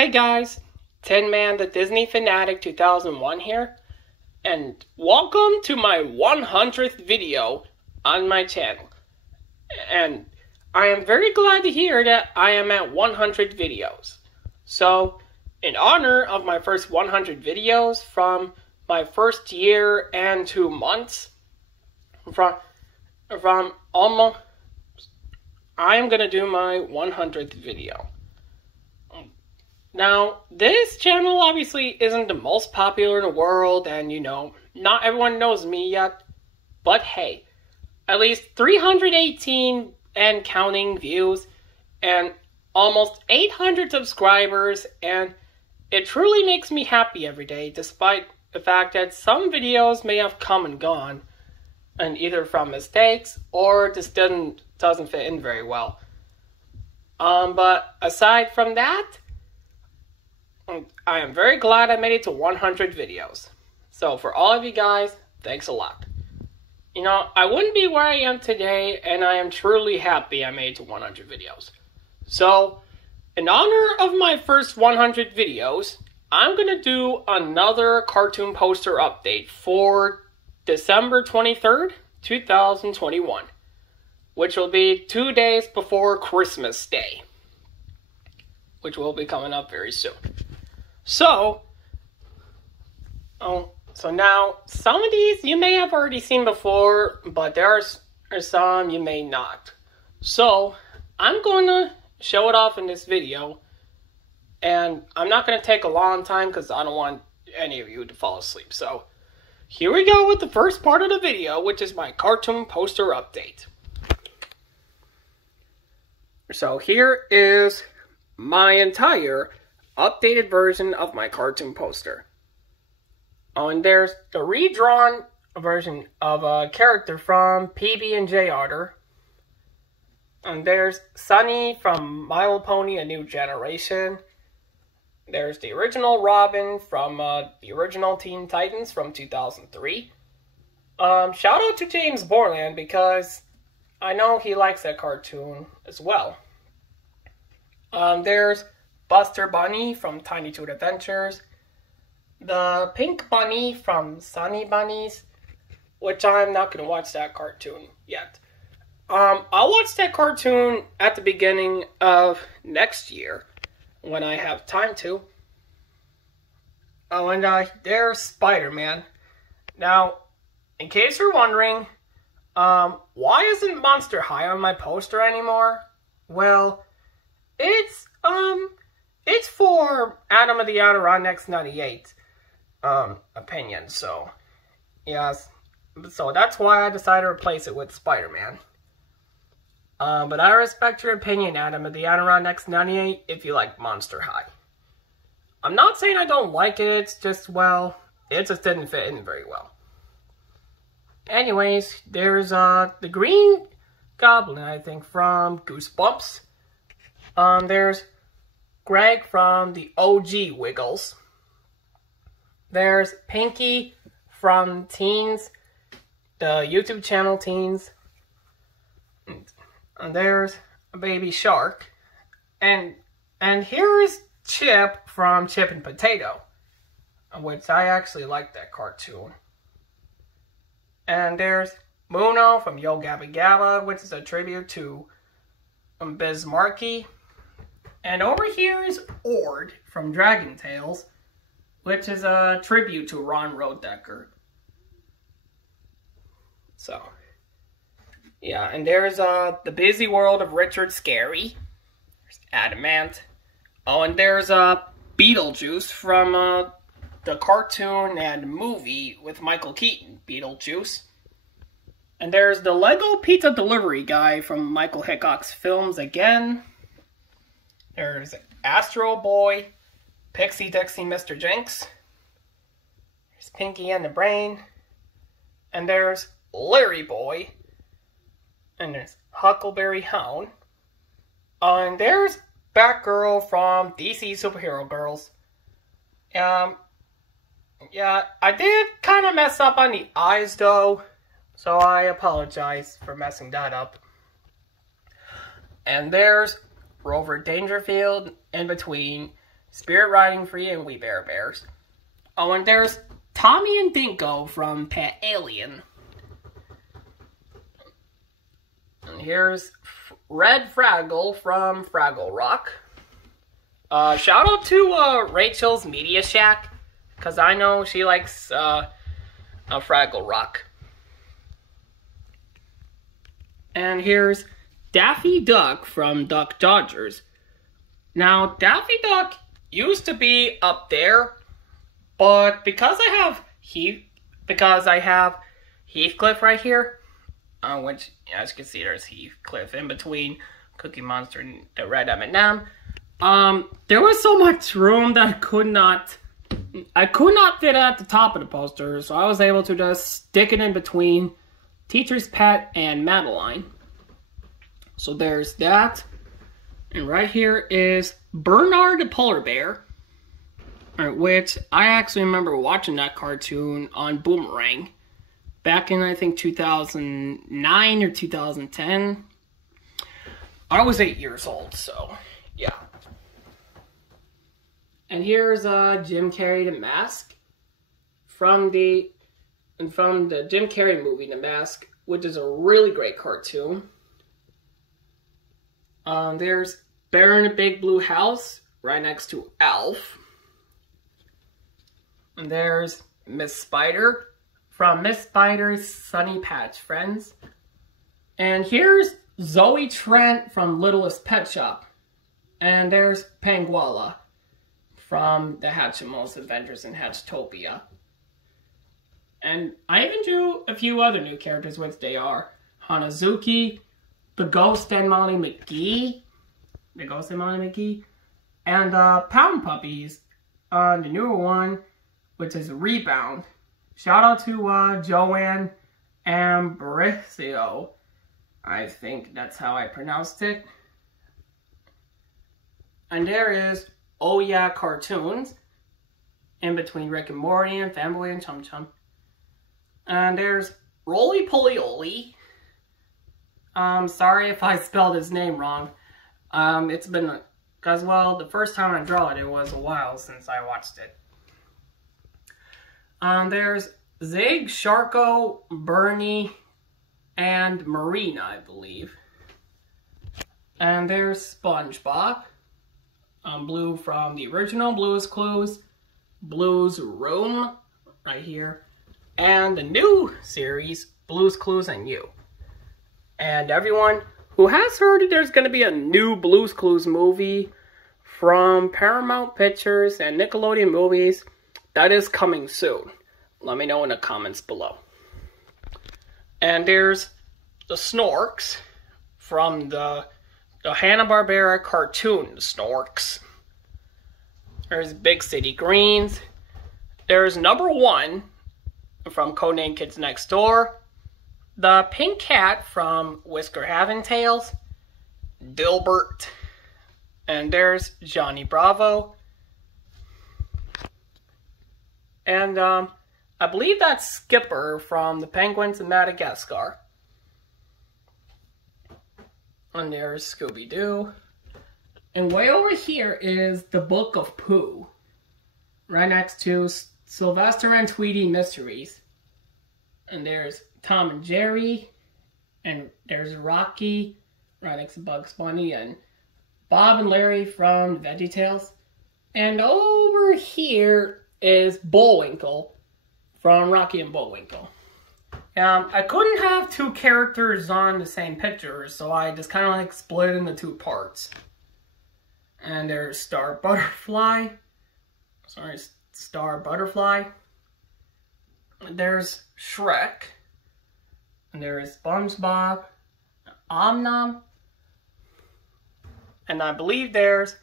Hey guys, Tin Man the Disney Fanatic 2001 here, and welcome to my 100th video on my channel. And I am very glad to hear that I am at 100 videos. So, in honor of my first 100 videos from my first year and 2 months, from almost, I am gonna do my 100th video. Now, this channel obviously isn't the most popular in the world, and not everyone knows me yet, but hey, at least 318 and counting views, and almost 800 subscribers, and it truly makes me happy every day, despite the fact that some videos may have come and gone, and either from mistakes, or just doesn't fit in very well. But aside from that, I am very glad I made it to 100 videos. So for all of you guys, thanks a lot. I wouldn't be where I am today, and I am truly happy I made it to 100 videos. So, in honor of my first 100 videos, I'm going to do another cartoon poster update for December 23rd, 2021. Which will be 2 days before Christmas Day. Which will be coming up very soon. So now, some of these you may have already seen before, but there are some you may not. So, I'm going to show it off in this video, and I'm not going to take a long time because I don't want any of you to fall asleep. So, here we go with the first part of the video, which is my cartoon poster update. So, here is my entire updated version of my cartoon poster. Oh, and there's the redrawn version of a character from PB&J Arter. And there's Sunny from My Little Pony: A New Generation. There's the original Robin from the original Teen Titans from 2003. Shout out to James Borland because I know he likes that cartoon as well. There's Buster Bunny from Tiny Toon Adventures. The Pink Bunny from Sunny Bunnies, which I'm not going to watch that cartoon yet. I'll watch that cartoon at the beginning of next year, when I have time to. Oh, and there's Spider-Man. Now, in case you're wondering, why isn't Monster High on my poster anymore? Well, it's for Adam of the Adirondack 98 opinion, so yes, so that's why I decided to replace it with Spider-Man. But I respect your opinion, Adam of the Adirondack 98, if you like Monster High. I'm not saying I don't like it, it's just, well, it just didn't fit in very well. Anyways, there's the Green Goblin, I think, from Goosebumps. There's Greg from the OG Wiggles. There's Pinky from Teens, the YouTube channel Teens. And there's a baby shark. And here's Chip from Chip and Potato, which I actually like that cartoon. And there's Muno from Yo Gabba Gabba, which is a tribute to Biz Markie. And over here is Ord from Dragon Tales, which is a tribute to Ron Rodecker. So, yeah, and there's the Busy World of Richard Scary. There's Adamant. Oh, and there's Beetlejuice from the cartoon and movie with Michael Keaton, Beetlejuice. And there's the Lego Pizza Delivery Guy from Michael Hickok's films again. There's Astro Boy, Pixie Dixie Mr. Jinx. There's Pinky and the Brain. And there's Larry Boy. And there's Huckleberry Hound. And there's Batgirl from DC Superhero Girls. Yeah, I did kind of mess up on the eyes though. So I apologize for messing that up. And there's Rover Dangerfield in between Spirit Riding Free and We Bare Bears. Oh, and there's Tommy and Dinko from Pet Alien. And here's Red Fraggle from Fraggle Rock. Shout out to Rachel's Media Shack, because I know she likes Fraggle Rock. And here's Daffy Duck from Duck Dodgers. Now, Daffy Duck used to be up there, but because I have Heathcliff right here, which, as you can see, there's Heathcliff in between Cookie Monster and the Red M&M. There was so much room that I could not fit at the top of the poster, so I was able to just stick it in between Teacher's Pet and Madeline. So there's that. And right here is Bernard the Polar Bear, which I actually remember watching that cartoon on Boomerang back in, I think, 2009 or 2010. I was 8 years old, so yeah. And here's Jim Carrey The Mask from the Jim Carrey movie The Mask, which is a really great cartoon. There's Bear in a Big Blue House right next to Alf. And there's Miss Spider from Miss Spider's Sunny Patch Friends. And here's Zoe Trent from Littlest Pet Shop. And there's Panguala from the Hatchimals Adventures in Hatchtopia. And I even drew a few other new characters, which they are Hanazuki, the Ghost and Molly McGee, and Pound Puppies, the newer one, which is Rebound. Shout out to Joanne Ambricio. I think that's how I pronounced it. And there is Oh Yeah Cartoons, in between Rick and Morty and Fanboy and Chum Chum. And there's Roly Poly Oly. Sorry if I spelled his name wrong. It's been, because, well, the first time I draw it, it was a while since I watched it. There's Zig, Sharko, Bernie, and Marina, I believe. And there's SpongeBob. Blue from the original Blue's Clues, Blue's Room, right here. And the new series, Blue's Clues and You. And everyone who has heard that there's going to be a new Blue's Clues movie from Paramount Pictures and Nickelodeon Movies, that is coming soon. Let me know in the comments below. And there's the Snorks from the Hanna-Barbera cartoon, the Snorks. There's Big City Greens. There's Number One from Codename Kids Next Door. The Pink Cat from Whisker Having Tales. Dilbert. And there's Johnny Bravo. And I believe that's Skipper from the Penguins of Madagascar. And there's Scooby-Doo. And way over here is the Book of Pooh. Right next to Sylvester and Tweety Mysteries. And there's Tom and Jerry. And there's Rocky. Right next to Bugs Bunny. And Bob and Larry from VeggieTales. And over here is Bullwinkle from Rocky and Bullwinkle. I couldn't have two characters on the same picture, so I just kind of like split it into two parts. And there's Star Butterfly. There's Shrek. And there's SpongeBob. Omnom. And I believe there's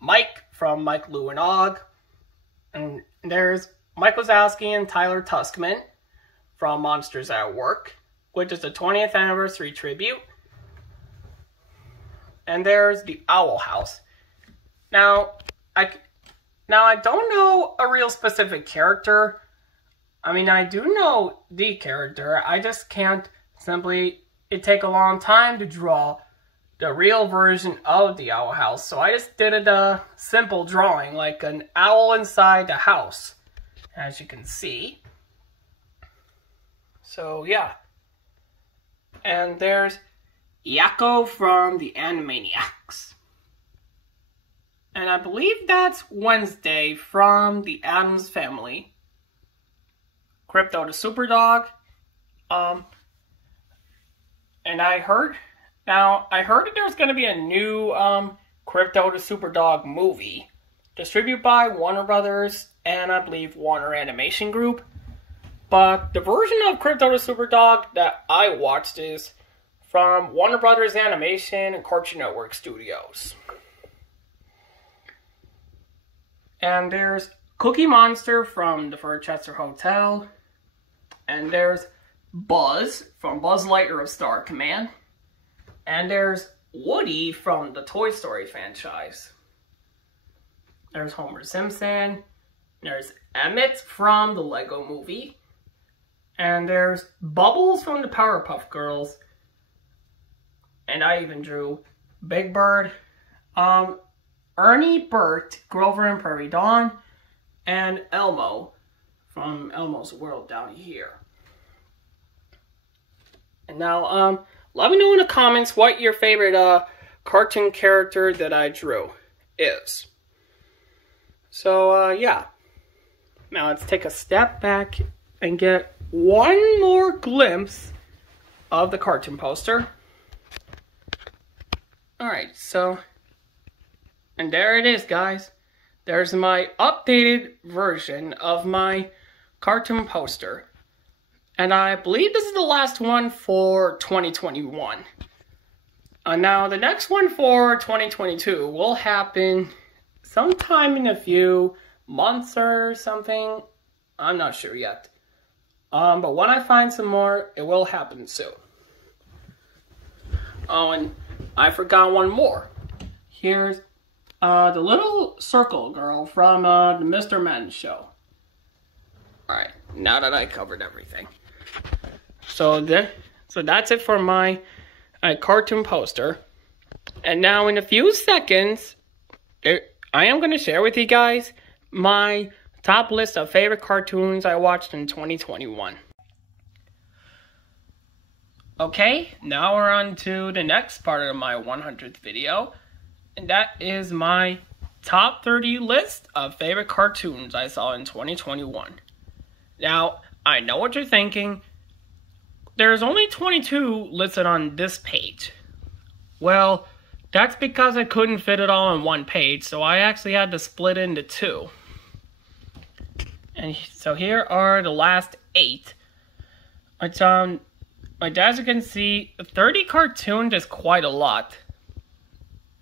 Mike from Mike, Lou, and Og. And there's Mike Wazowski and Tyler Tuskman from Monsters at Work, which is the 20th anniversary tribute. And there's the Owl House. Now I don't know a real specific character. I mean, I do know the character. I just can't simply, it'd take a long time to draw the real version of the owl house. So I just did a simple drawing, like an owl inside the house, as you can see. So yeah. And there's Yakko from the Animaniacs. And I believe that's Wednesday from the Addams Family. Crypto the Superdog. And I heard that there's going to be a new Crypto the Superdog movie. Distributed by Warner Brothers and I believe Warner Animation Group. But the version of Crypto the Superdog that I watched is from Warner Brothers Animation and Cartoon Network Studios. And there's Cookie Monster from the Furchester Hotel. And there's Buzz from Buzz Lightyear of Star Command. And there's Woody from the Toy Story franchise. There's Homer Simpson. There's Emmett from the Lego Movie. And there's Bubbles from the Powerpuff Girls. And I even drew Big Bird, Ernie, Bert, Grover and Prairie Dawn, and Elmo from Elmo's World down here. And now, let me know in the comments what your favorite cartoon character that I drew is. So, yeah. Now let's take a step back and get one more glimpse of the cartoon poster. Alright, so, and there it is, guys. There's my updated version of my cartoon poster. And I believe this is the last one for 2021. Now, the next one for 2022 will happen sometime in a few months or something. I'm not sure yet. But when I find some more, it will happen soon. Oh, and I forgot one more. Here's the little circle girl from the Mr. Men show. Alright, now that I covered everything. So that's it for my cartoon poster. And now in a few seconds, I am going to share with you guys my top list of favorite cartoons I watched in 2021. Okay, now we're on to the next part of my 100th video. And that is my top 30 list of favorite cartoons I saw in 2021. Now, I know what you're thinking. There's only 22 listed on this page. Well, that's because I couldn't fit it all on one page, so I actually had to split into two. And so here are the last 8. Which, as you can see, 30 cartoons is quite a lot.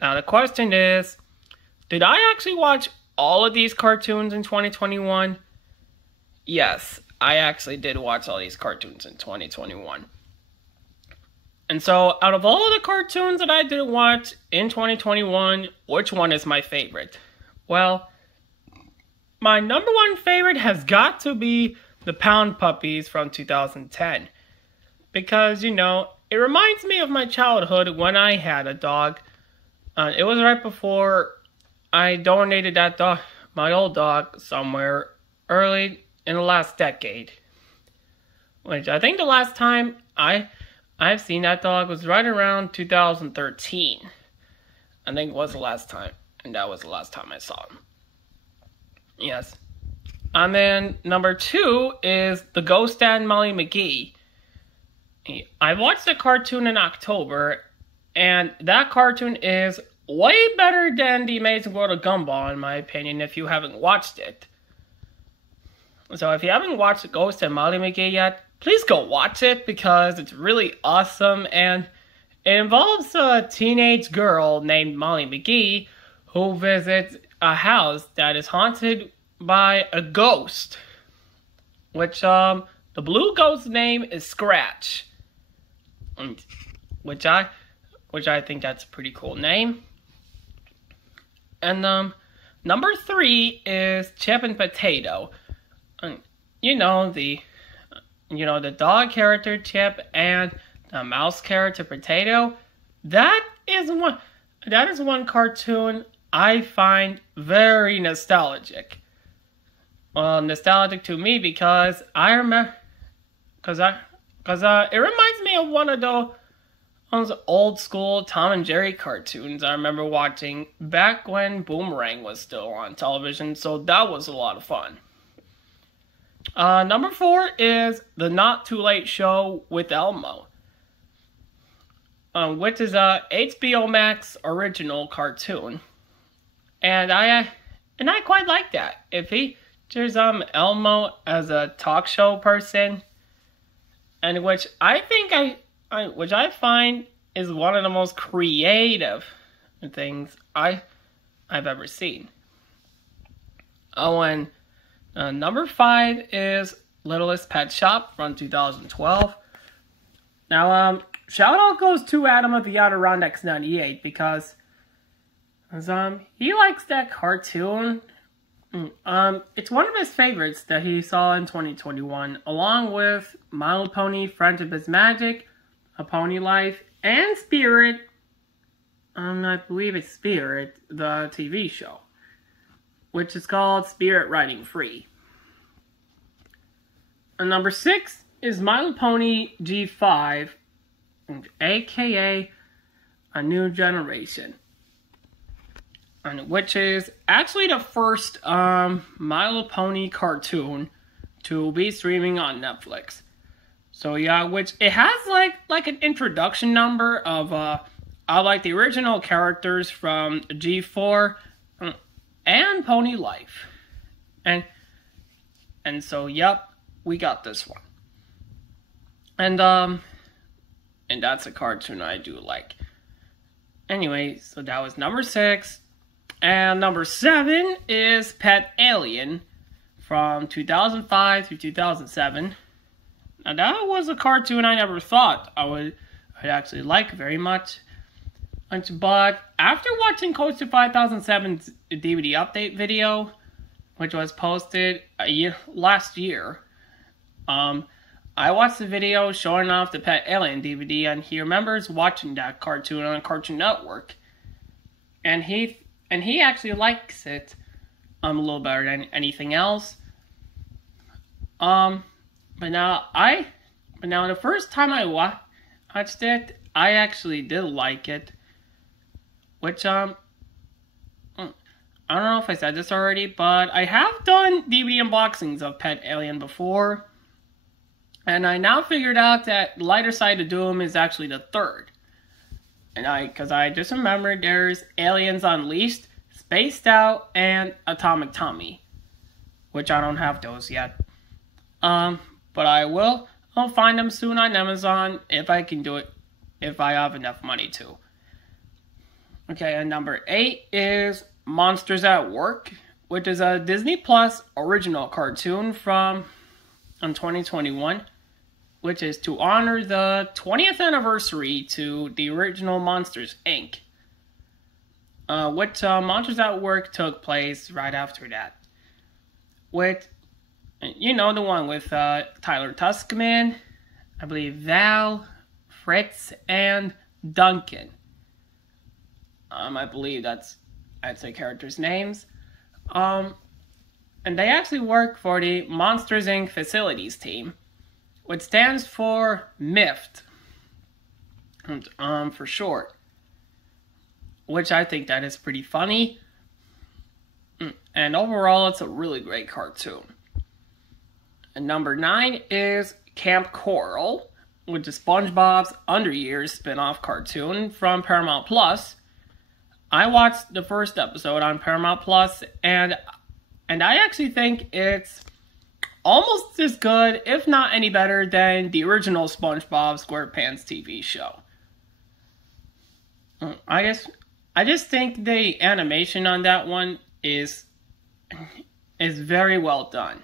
Now the question is, did I actually watch all of these cartoons in 2021? Yes, I actually did watch all these cartoons in 2021. And so, out of all of the cartoons that I did watch in 2021, which one is my favorite? Well, my number one favorite has got to be the Pound Puppies from 2010. Because, you know, it reminds me of my childhood when I had a dog. It was right before I donated that dog, my old dog, somewhere early in the last decade. Which I think the last time I've seen that dog was right around 2013. I think it was the last time. And that was the last time I saw him. Yes. And then number 2 is The Ghost and Molly McGee. I watched the cartoon in October, and that cartoon is way better than The Amazing World of Gumball, in my opinion, if you haven't watched it. So if you haven't watched The Ghost and Molly McGee yet, please go watch it, because it's really awesome, and it involves a teenage girl named Molly McGee who visits a house that is haunted by a ghost, which, the blue ghost's name is Scratch. Which I think that's a pretty cool name. And number 3 is Chip and Potato. You know the dog character Chip and the mouse character Potato. That is one cartoon I find very nostalgic. Well, nostalgic to me because I remember, it reminds me of one of those old school Tom and Jerry cartoons I remember watching back when Boomerang was still on television, so that was a lot of fun. Number 4 is The Not Too Late Show with Elmo, which is a HBO Max original cartoon, and I quite like that. It features Elmo as a talk show person, and which I find is one of the most creative things I've ever seen. And number 5 is Littlest Pet Shop from 2012. Now, shout out goes to Adam of the Adirondacks 98 because he likes that cartoon. It's one of his favorites that he saw in 2021, along with My Little Pony: Friendship is Magic, A Pony Life, and Spirit. I believe it's Spirit, the TV show, which is called Spirit Riding Free. And number 6 is My Little Pony G5, aka A New Generation, and which is actually the first My Little Pony cartoon to be streaming on Netflix. So yeah, which it has like an introduction number of I like the original characters from G4 and Pony Life, and so yep, we got this one, and that's a cartoon I do like. Anyway, so that was number 6. And number 7 is Pet Alien from 2005 through 2007. Now that was a cartoon I never thought I'd actually like very much. But after watching Coach to 5007's DVD update video, which was posted last year, I watched the video showing off the Pet Alien DVD, and he remembers watching that cartoon on Cartoon Network. And he actually likes it a little better than anything else. But now the first time I watched it, I actually did like it. Which I don't know if I said this already, but I have done DVD unboxings of Pet Alien before, and I now figured out that Lighter Side of Doom is actually the 3rd. And because I just remembered there's Aliens Unleashed, Spaced Out, and Atomic Tommy, which I don't have those yet. But I'll find them soon on Amazon if I can do it, if I have enough money to. Okay, and number 8 is Monsters at Work, which is a Disney Plus original cartoon from 2021, which is to honor the 20th anniversary to the original Monsters, Inc., which Monsters at Work took place right after that. With, you know, the one with Tyler Tuskman, I believe Val, Fritz, and Duncan. I believe I'd say characters' names. And they actually work for the Monsters Inc. Facilities team, which stands for MIFT, for short. Which I think that is pretty funny. And overall, it's a really great cartoon. And number 9 is Camp Coral, which is SpongeBob's Underyears spin-off cartoon from Paramount Plus. I watched the first episode on Paramount Plus, and I actually think it's almost as good, if not any better, than the original SpongeBob SquarePants TV show. I just think the animation on that one is very well done.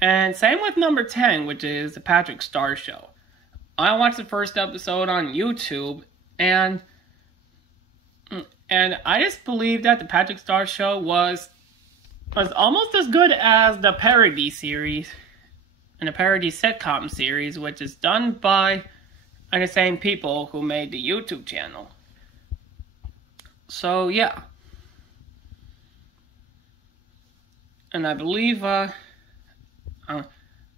And same with number 10, which is the Patrick Star Show. I watched the first episode on YouTube, and I just believe that the Patrick Star Show was almost as good as the parody series and the parody sitcom series, which is done by are the same people who made the YouTube channel. So yeah. And I believe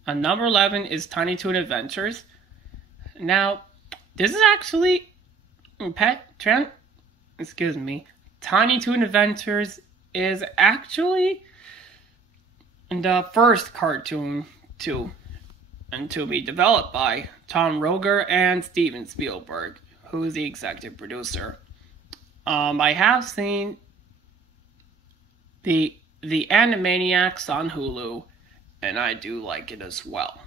number 11 is Tiny Toon Adventures. Now, this is actually Tiny Toon Adventures is actually the first cartoon to be developed by Tom Roger and Steven Spielberg, who is the executive producer. I have seen the Animaniacs on Hulu, and I do like it as well.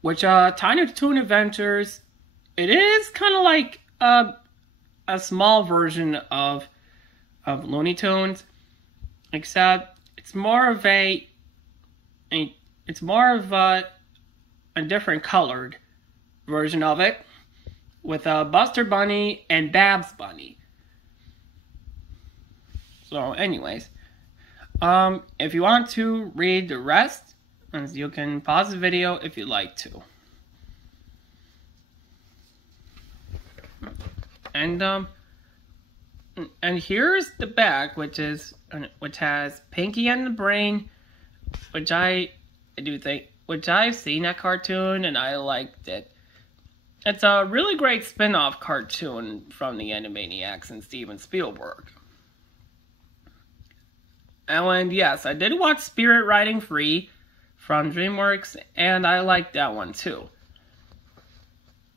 Which Tiny Toon Adventures, it is kind of like a small version of Looney Tunes, except it's more of a different colored version of it, with Buster Bunny and Babs Bunny. So, anyways, if you want to read the rest, you can pause the video if you'd like to. And here's the back, which has Pinky and the Brain, which I've seen that cartoon and I liked it. It's a really great spin-off cartoon from the Animaniacs and Steven Spielberg. And yes, I did watch Spirit Riding Free from DreamWorks, and I liked that one too.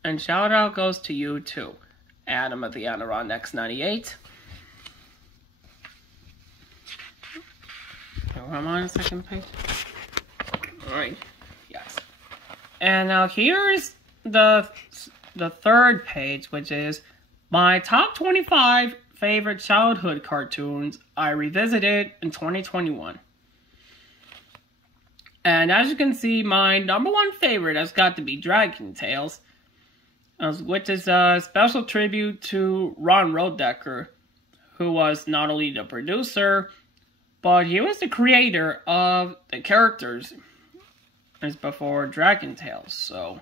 And shout out goes to you too, Adam of the Anaron X98. I'm on the second page. Alright, yes. And now here's the third page, which is my top 25 favorite childhood cartoons I revisited in 2021. And as you can see, my number one favorite has got to be Dragon Tales, which is a special tribute to Ron Rodecker, who was not only the producer, but he was the creator of the characters as before Dragon Tales. So,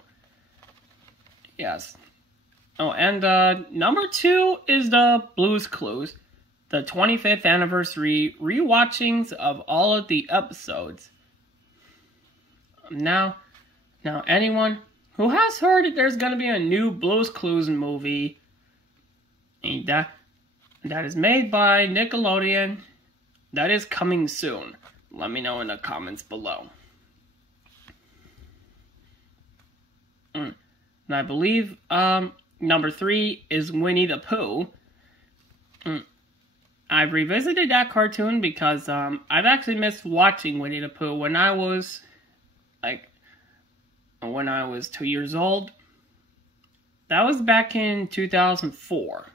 yes. Oh, and number 2 is the Blue's Clues, the 25th anniversary rewatchings of all of the episodes. Now anyone who has heard that there's going to be a new Blue's Clues movie that is made by Nickelodeon, that is coming soon. Let me know in the comments below. And I believe number 3 is Winnie the Pooh. I've revisited that cartoon because I've actually missed watching Winnie the Pooh when I was 2 years old. That was back in 2004.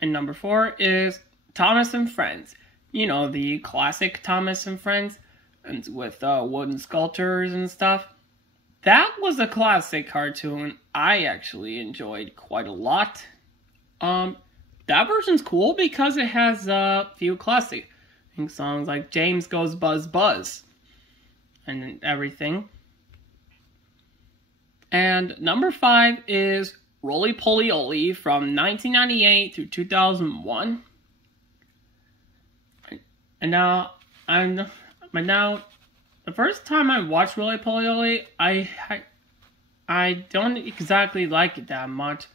And number 4 is Thomas and Friends. You know, the classic Thomas and Friends, and with wooden sculptures and stuff. That was a classic cartoon I actually enjoyed quite a lot. That version's cool because it has a few classic songs like James Goes Buzz Buzz and everything. And number 5 is Roly Poly Oly from 1998 through 2001. And now, the first time I watched Roly Poly Oly, I don't exactly like it that much.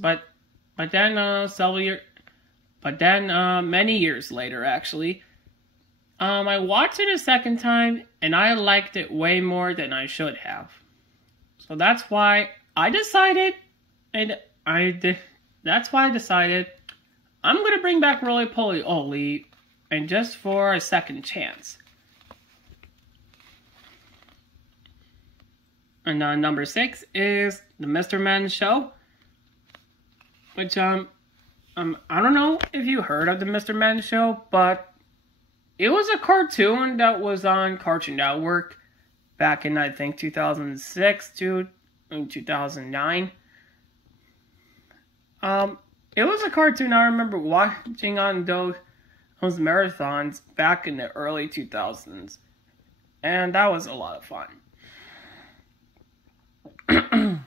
But then many years later, actually, I watched it a second time, and I liked it way more than I should have. So that's why I decided, I'm gonna bring back Roly Poly Oly, and just for a second chance. And number 6 is the Mr. Men Show, which I don't know if you heard of the Mr. Men Show, but it was a cartoon that was on Cartoon Network back in, I think, 2006 to 2009. It was a cartoon I remember watching on those marathons back in the early 2000s, and that was a lot of fun. And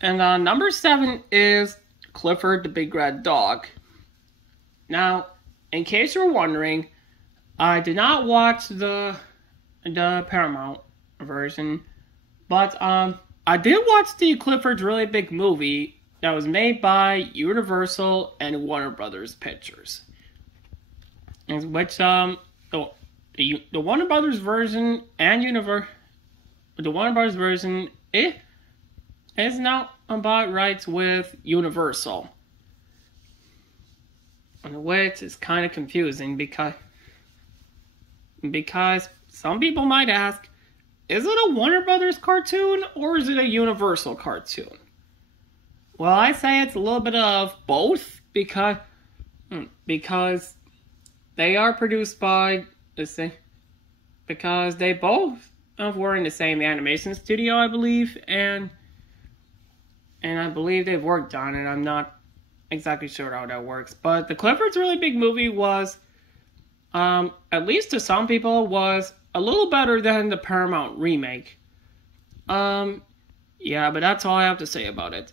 number 7 is Clifford the Big Red Dog. Now, in case you're wondering, I did not watch the Paramount version, but I did watch the Clifford's Really Big Movie that was made by Universal and Warner Brothers Pictures. Which the Warner Brothers version and the Warner Brothers version, it is now about rights with Universal, which is kind of confusing because some people might ask, is it a Warner Brothers cartoon or is it a Universal cartoon? Well, I say it's a little bit of both because they are produced by because they both were in the same animation studio, I believe, and I believe they've worked on it. I'm not exactly sure how that works, but the Clifford's Really Big Movie was, at least to some people, was a little better than the Paramount remake. Yeah, but that's all I have to say about it.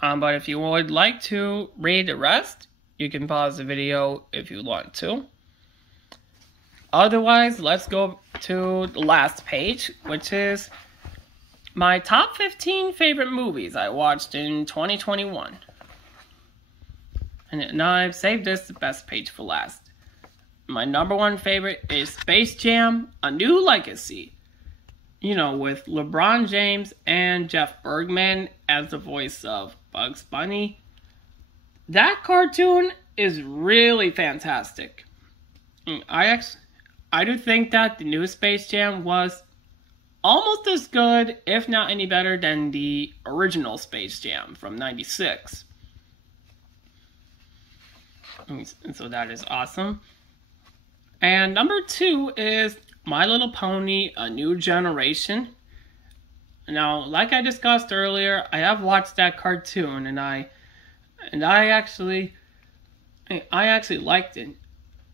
But if you would like to read the rest, you can pause the video if you want to. Otherwise, let's go to the last page, which is my top 15 favorite movies I watched in 2021. And now I've saved this best page for last. My number 1 favorite is Space Jam: A New Legacy. You know, with LeBron James and Jeff Bergman as the voice of Bugs Bunny. That cartoon is really fantastic. I do think that the new Space Jam was almost as good, if not any better, than the original Space Jam from '96. And so that is awesome. And number 2 is My Little Pony: A New Generation. Now, like I discussed earlier, I have watched that cartoon, and I actually liked it.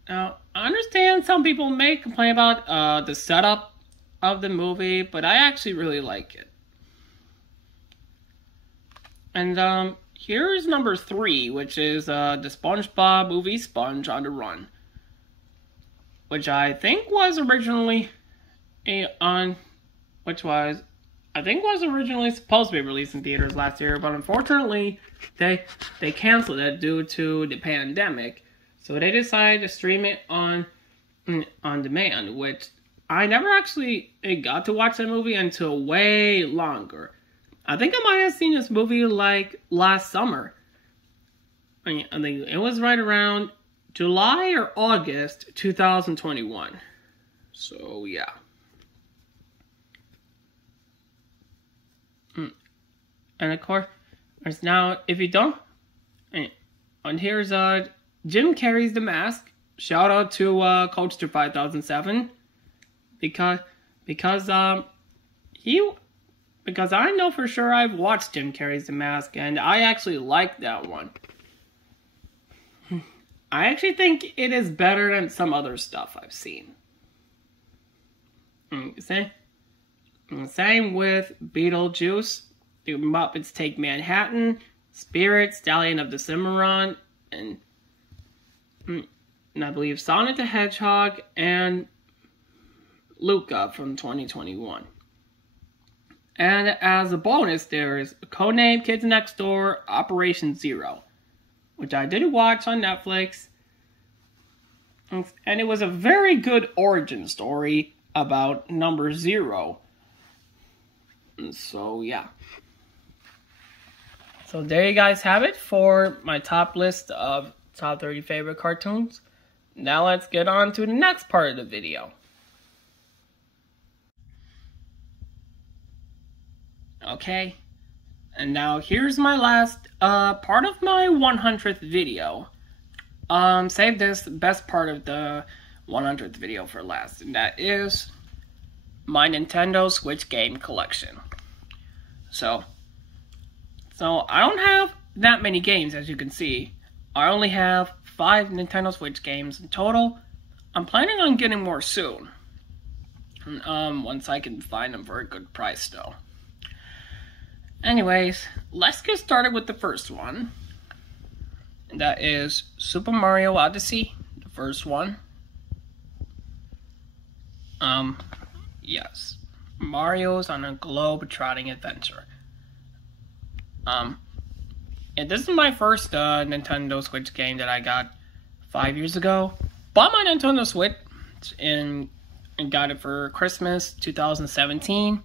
Now, I understand some people may complain about the setup of the movie, but I actually really like it. And here's number 3, which is the SpongeBob movie, Sponge on the Run, which I think was originally supposed to be released in theaters last year, but unfortunately they canceled it due to the pandemic. So they decided to stream it on demand, which I never actually got to watch that movie until way longer. I think I might have seen this movie like last summer. I think it was right around July or August 2021. So yeah. And of course, there's now, if you don't, and here's Jim Carrey's The Mask. Shout out to Coaster 5007 because I know for sure I've watched Jim Carrey's The Mask, and I actually like that one. I actually think it is better than some other stuff I've seen. Same with Beetlejuice, The Muppets Take Manhattan, Spirit, Stallion of the Cimarron, and I believe Sonic the Hedgehog and Luca from 2021. And as a bonus, there's Codename Kids Next Door, Operation Zero, which I did watch on Netflix. And it was a very good origin story about number 0. And so, yeah. So there you guys have it for my top list of top 30 favorite cartoons. Now let's get on to the next part of the video. Okay, and now here's my last part of my 100th video. Save this best part of the 100th video for last, and that is my Nintendo Switch game collection. So I don't have that many games, as you can see. I only have 5 Nintendo Switch games in total. I'm planning on getting more soon. Once I can find them for a good price, though. Anyways, let's get started with the first one. That is Super Mario Odyssey, the first one. Yes. Mario's on a globe-trotting adventure. And this is my first Nintendo Switch game that I got 5 years ago. Bought my Nintendo Switch and got it for Christmas 2017,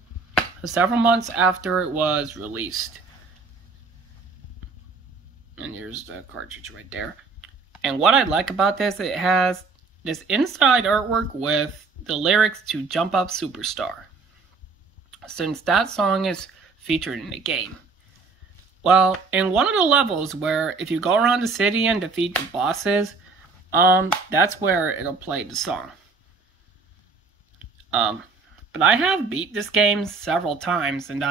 several months after it was released. And here's the cartridge right there. And what I like about this, it has this inside artwork with the lyrics to Jump Up Superstar, since that song is featured in the game. Well, in one of the levels where if you go around the city and defeat the bosses, that's where it'll play the song. But I have beat this game several times, and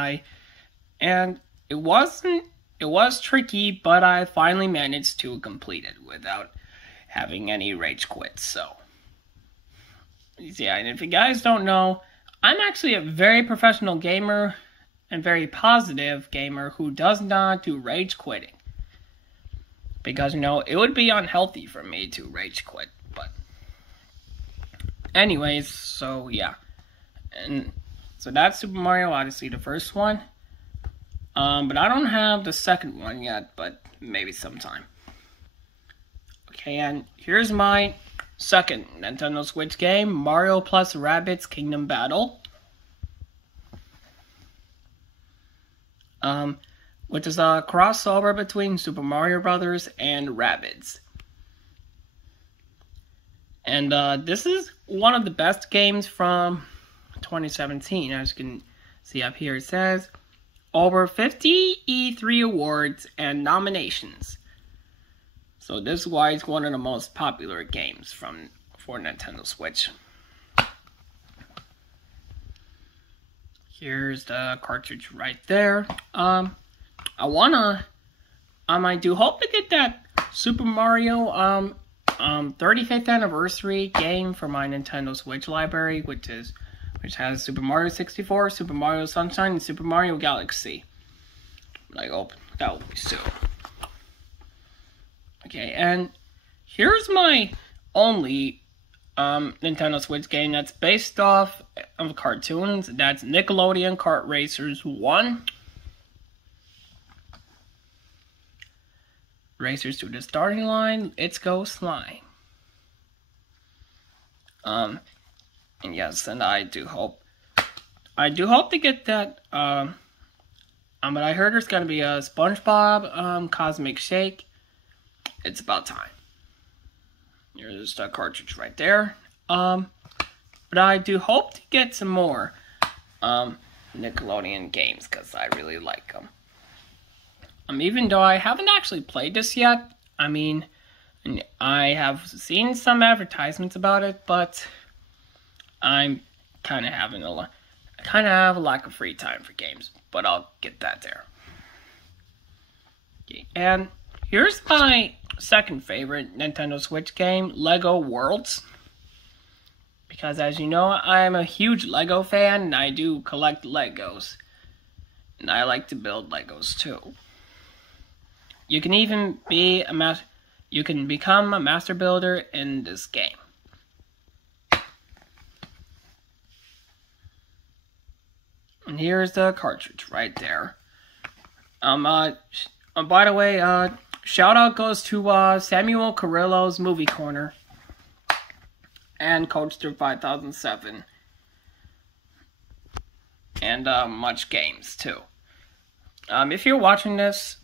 it was tricky, but I finally managed to complete it without having any rage quits. So, yeah, and if you guys don't know, I'm actually a very professional gamer and very positive gamer who does not do rage quitting. Because, it would be unhealthy for me to rage quit. But anyways, so yeah. And so that's Super Mario Odyssey, the first one. But I don't have the second one yet, but maybe sometime. Okay, and here's my second Nintendo Switch game, Mario plus Rabbids Kingdom Battle. Which is a crossover between Super Mario Brothers and Rabbids. And this is one of the best games from 2017. As you can see up here, it says over 50 E3 awards and nominations. So this is why it's one of the most popular games for Nintendo Switch. Here's the cartridge right there. I do hope to get that Super Mario 35th anniversary game for my Nintendo Switch library, which has Super Mario 64, Super Mario Sunshine, and Super Mario Galaxy. I hope that will be soon. Okay, and here's my only Nintendo Switch game that's based off of cartoons. That's Nickelodeon Kart Racers 1. Racers to the starting line, let's go slime. And yes, and I do hope to get that, but I heard there's gonna be a SpongeBob, Cosmic Shake. It's about time. Here's the cartridge right there. But I do hope to get some more, Nickelodeon games, because I really like them. Even though I haven't actually played this yet, I have seen some advertisements about it, but I'm kind of have a lack of free time for games, but I'll get that there. Okay, and here's my second favorite Nintendo Switch game, Lego Worlds. Because as you know, I'm a huge Lego fan, and I do collect Legos. And I like to build Legos too. You can even become a master builder in this game. And here's the cartridge right there. By the way, shout out goes to Samuel Carrillo's Movie Corner and Coaster 5007 and Much Games too. If you're watching this,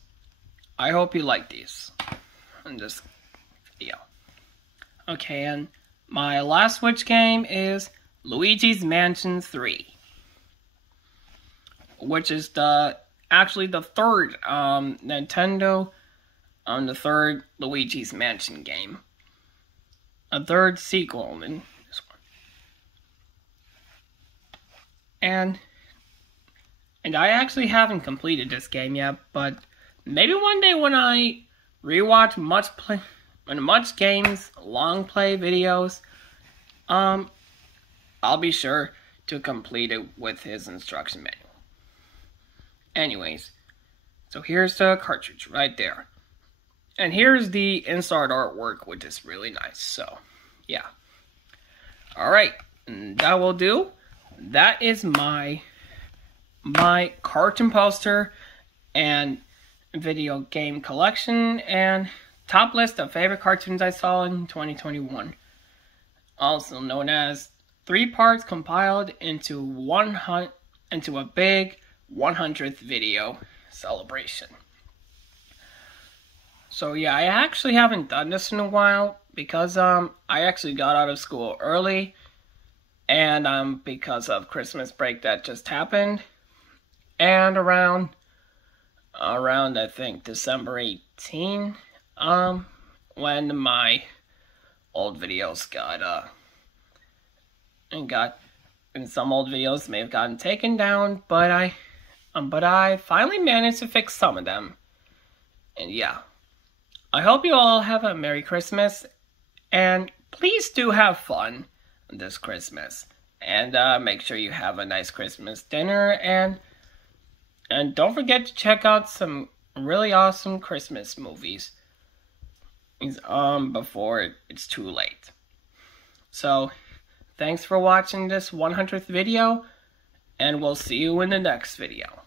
I hope you like these in this video. Okay, and my last Switch game is Luigi's Mansion 3, which is actually the third Nintendo, the third Luigi's Mansion game, a third sequel in this one, and I actually haven't completed this game yet, but maybe one day when I rewatch Much Games long play videos, I'll be sure to complete it with his instruction manual. Anyways, so here's the cartridge right there. And here's the inside artwork, which is really nice. So, yeah. Alright, that will do. That is my cartoon poster and video game collection and top list of favorite cartoons I saw in 2021. Also known as 3 parts compiled into a big 100th video celebration. So yeah, I actually haven't done this in a while because I actually got out of school early, and because of Christmas break that just happened, and around I think December 18, when my old videos and some old videos may have gotten taken down, but I finally managed to fix some of them. And yeah, I hope you all have a Merry Christmas, and please do have fun this Christmas, and make sure you have a nice Christmas dinner, and don't forget to check out some really awesome Christmas movies before it's too late. So, thanks for watching this 100th video, and we'll see you in the next video.